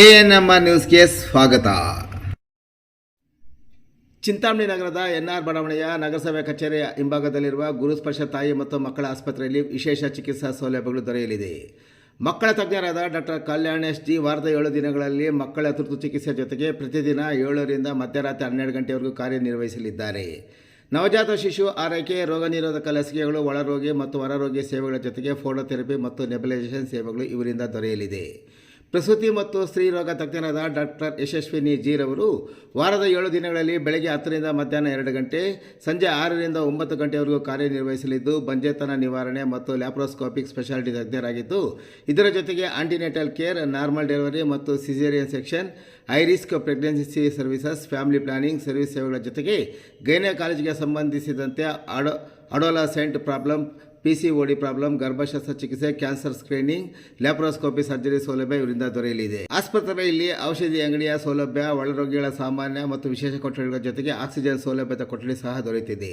ANM ನ್ಯೂಸ್ಗೆ ಸ್ವಾಗತ. ಚಿಂತಾಮಣಿ ನಗರದ ಎನ್ಆರ್ ಬಡಾವಣೆಯ ನಗರಸಭೆ ಕಚೇರಿ ಹಿಂಭಾಗದಲ್ಲಿರುವ ಗುರುಸ್ಪರ್ಶ ತಾಯಿ ಮತ್ತು ಮಕ್ಕಳ ಆಸ್ಪತ್ರೆಯಲ್ಲಿ ವಿಶೇಷ ಚಿಕಿತ್ಸಾ ಸೌಲಭ್ಯಗಳು ದೊರೆಯಲಿದೆ. ಮಕ್ಕಳ ತಜ್ಞರಾದ ಡಾಕ್ಟರ್ ಕಲ್ಯಾಣ್ ಎಸ್ ಜಿ ವಾರದ 7 ದಿನಗಳಲ್ಲಿ ಮಕ್ಕಳ ತುರ್ತು ಚಿಕಿತ್ಸೆ ಜೊತೆಗೆ ಪ್ರತಿದಿನ 7 ರಿಂದ ಮಧ್ಯರಾತ್ರಿ 12 ಗಂಟೆವರೆಗೂ ಕಾರ್ಯನಿರ್ವಹಿಸಲಿದ್ದಾರೆ. ನವಜಾತ ಶಿಶು ಆರೈಕೆ, ರೋಗ ನಿರೋಧಕ ಲಸಿಕೆಗಳು, ಒಳರೋಗಿ ಮತ್ತು ಹೊರರೋಗಿ ಸೇವೆಗಳ ಜೊತೆಗೆ ಫೋಟೋಥೆರಪಿ ಮತ್ತು ನೆಬುಲೈಸೇಷನ್ ಸೇವೆಗಳು ಇವರಿಂದ ದೊರೆಯಲಿದೆ. ಪ್ರಸೂತಿ ಮತ್ತು ಸ್ತ್ರೀ ರೋಗ ತಜ್ಞರಾದ ಡಾಕ್ಟರ್ ಯಶಸ್ವಿನಿ ಜೀರವರು ವಾರದ 7 ದಿನಗಳಲ್ಲಿ ಬೆಳಗ್ಗೆ 10 ರಿಂದ ಮಧ್ಯಾಹ್ನ 2 ಗಂಟೆ, ಸಂಜೆ 6 ರಿಂದ 9 ಗಂಟೆವರೆಗೂ ಕಾರ್ಯನಿರ್ವಹಿಸಲಿದ್ದು ಬಂಜೆತನ ನಿವಾರಣೆ ಮತ್ತು ಲ್ಯಾಪ್ರೋಸ್ಕೋಪಿಕ್ ಸ್ಪೆಷಾಲಿಟಿ ತಜ್ಞರಾಗಿದ್ದು, ಇದರ ಜೊತೆಗೆ ಆಂಟಿನೇಟಲ್ ಕೇರ್, ನಾರ್ಮಲ್ ಡೆಲಿವರಿ ಮತ್ತು caesarean section, high risk pregnancy services, family planning service ಸೇವೆಗಳ ಜೊತೆಗೆ ಗೈನಕಾಲಜಿಗೆ ಸಂಬಂಧಿಸಿದಂತೆ ಅಡೋಲಸೆಂಟ್ ಪ್ರಾಬ್ಲಮ್, PCOD ಪ್ರಾಬ್ಲಮ್, ಗರ್ಭಶಸ್ತ್ರ ಚಿಕಿತ್ಸೆ, ಕ್ಯಾನ್ಸರ್ ಸ್ಕ್ರೀನಿಂಗ್, ಲ್ಯಾಪ್ರೋಸ್ಕೋಪಿ ಸರ್ಜರಿ ಸೌಲಭ್ಯ ಇವರಿಂದ ದೊರೆಯಲಿದೆ. ಆಸ್ಪತ್ರೆಯಲ್ಲಿ ಔಷಧಿ ಅಂಗಡಿಯ ಸೌಲಭ್ಯ, ಒಳರೋಗಿಗಳ ಸಾಮಾನ್ಯ ಮತ್ತು ವಿಶೇಷ ಕೊಠಡಿಗಳ ಜೊತೆಗೆ ಆಕ್ಸಿಜನ್ ಸೌಲಭ್ಯದ ಕೊಠಡಿ ಸಹ ದೊರೆಯುತ್ತಿದೆ.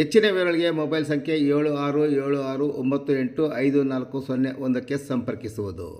ಹೆಚ್ಚಿನ ವಿವರಗಳಿಗೆ ಮೊಬೈಲ್ ಸಂಖ್ಯೆ 7676985401ಕ್ಕೆ ಸಂಪರ್ಕಿಸುವುದು.